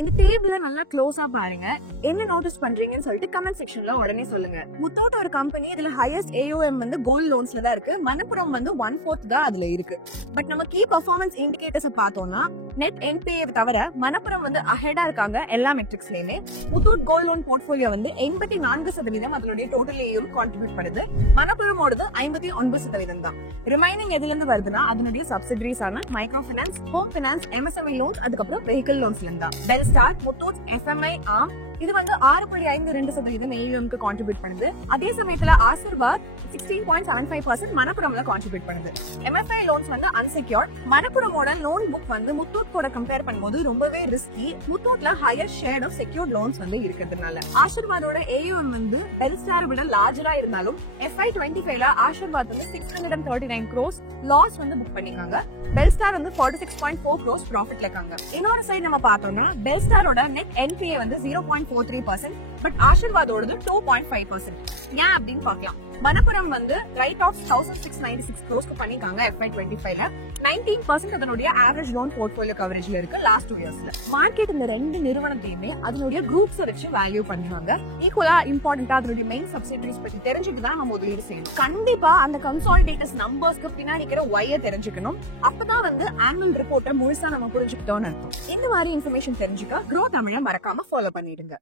இந்த டேபிள நல்லா க்ளோஸா பாருங்க. என்ன நோட்டீஸ் பண்றீங்கன்னு சொல்லிட்டு கமெண்ட் செக்ஷன்ல உடனே சொல்லுங்க. முத்தூட் ஒரு கம்பெனி, இதுல ஹையஸ்ட் AUM வந்து கோல்ட் லோன்ஸ்ல தான் இருக்கு. மணப்புரம் வந்து 1/4 தான் அதுல இருக்கு. பட் நம்ம கீ பெர்ஃபார்மன்ஸ் இண்டிகேட்டர்ஸ் பார்த்தோம்னா நெட் NPA தவிர மணப்புரம் வந்து அஹெடா இருக்காங்க எல்லா மெட்ரிக்ஸ்லயுமே. முத்தூட் கோல்ட் லோன் போர்ட்போலியோ வந்து 84% அதனுடைய டோட்டல் AUM கான்ட்ரிபியூட் பண்ணுது. மணப்புரமோடது 59% தான். ரிமைனிங் எதுல இருந்து வருதுன்னா அதனுடைய சப்சிடரிஸ் ஆன micro finance, home finance, MSME loans, அதுக்கப்புறம் வெஹிக்கிள் லோன்ஸ்ல இருந்தா. பெல்ஸ்டார், முத்தூட், FMI, ஆம் இது வந்து 6.52% AUM க்கு கான்ட்ரிபியூட் பண்ணுது. அதே சமயத்துல ஆசீர்வாத் 16.75% மணப்புரம்ல கான்ட்ரிபியூட் பண்ணுது. MFI லோன்ஸ் வந்து அன்செக்யூர்ட். மணப்புரமோட லோன் புக் வந்து முத்தூட் கூட கம்பேர் பண்ணும்போது ரொம்பவே ரிஸ்கி. முத்தூட்ல higher share of secured loans வந்து இருக்கிறதுனால ஆசீர்வாதோட AUM வந்து பெல்ஸ்டார் விட லார்ஜரா இருந்தாலும் FY25ல ஆசீர்வாத் வந்து 639 crores லாஸ் வந்து புக் பண்ணிருக்காங்க. பெல்ஸ்டார் வந்து 46.4 crores ப்ராஃபிட்ல இருக்காங்க. இன்னொரு சைடு நம்ம பார்த்தோம்னா பெல்ஸ்டாரோட நெட் NPA வந்து 0.43%, பட் ஆசீர்வாதோடது 2.5%. ஏன் அப்படின்னு பார்க்கலாம். மணப்புரம் வந்து ரைட் ஆஃப் 1696 crores பண்ணிருக்காங்க FY25ல. 19% அதனுடைய ஆவரேஜ் லோன் போர்ட்போலியோ கவரேஜ்ல இருக்கு லாஸ்ட் 2 இயர்ஸ்ல. மார்க்கெட் இந்த ரெண்டு நிறுவனத்தையுமே அதனுடைய குரூப்ஸ் வச்சு வேல்யூ பண்றாங்க. ஈக்குவலா இம்பார்ட்டன்டா அதனுடைய மெயின் சப்சிடரிஸ் பத்தி தெரிஞ்சுட்டு தான் நம்ம முதலீடு செய்யணும். கண்டிப்பா அந்த கன்சாலிடேட்டர்ஸ் நம்பர்ஸ்க்கு பின்னாடி இருக்கிற ஒய்ய தெரிஞ்சுக்கணும். அப்பதான் வந்து ஆனுவல் ரிப்போர்ட்டை முழுசா நம்ம புரிஞ்சுக்கிட்டோம்னு அர்த்தம். இந்த மாதிரி இன்ஃபர்மேஷன் தெரிஞ்சுக்க க்ரோ தமிழை மறக்காம ஃபாலோ பண்ணிடுங்க.